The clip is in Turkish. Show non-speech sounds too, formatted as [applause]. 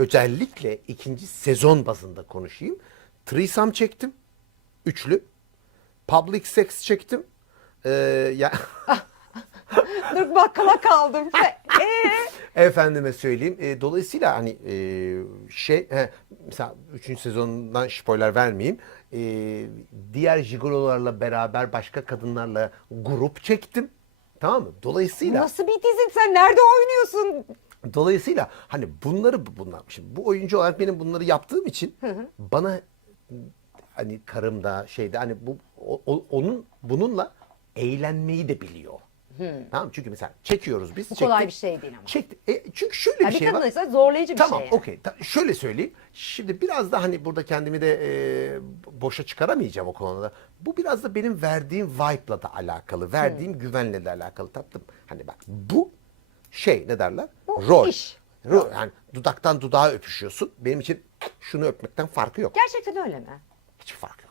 özellikle ikinci sezon bazında konuşayım. Threesome çektim. Üçlü. Public sex çektim. Ee, ya [laughs] Dur bakkala kaldım. Ee? efendime söyleyeyim. Ee, dolayısıyla hani e, şey he, mesela üçüncü sezondan spoiler vermeyeyim. Ee, diğer jigololarla beraber başka kadınlarla grup çektim. Tamam mı? Dolayısıyla Nasıl bir dizin sen? Nerede oynuyorsun? Dolayısıyla hani bunları bunlar şimdi bu oyuncu olarak benim bunları yaptığım için bana hani karım da şeyde hani bu o- onun bununla eğlenmeyi de biliyor. Tamam mı? çünkü mesela çekiyoruz biz. Bu kolay çektik. bir şey değil ama. Çekti. E, çünkü şöyle Yani bir şey var. kadınsa zorlayıcı bir Tamam şey. yani. okey. Ta- şöyle söyleyeyim. Şimdi biraz da hani burada kendimi de e, boşa çıkaramayacağım o konuda. Bu biraz da benim verdiğim vibe'la da alakalı. Verdiğim güvenle de alakalı tatlım. Hani bak bu şey ne derler? Bu Rol. iş. Rol. Yani dudaktan dudağa öpüşüyorsun. Benim için şunu öpmekten farkı yok. Gerçekten öyle mi? Hiçbir farkı yok.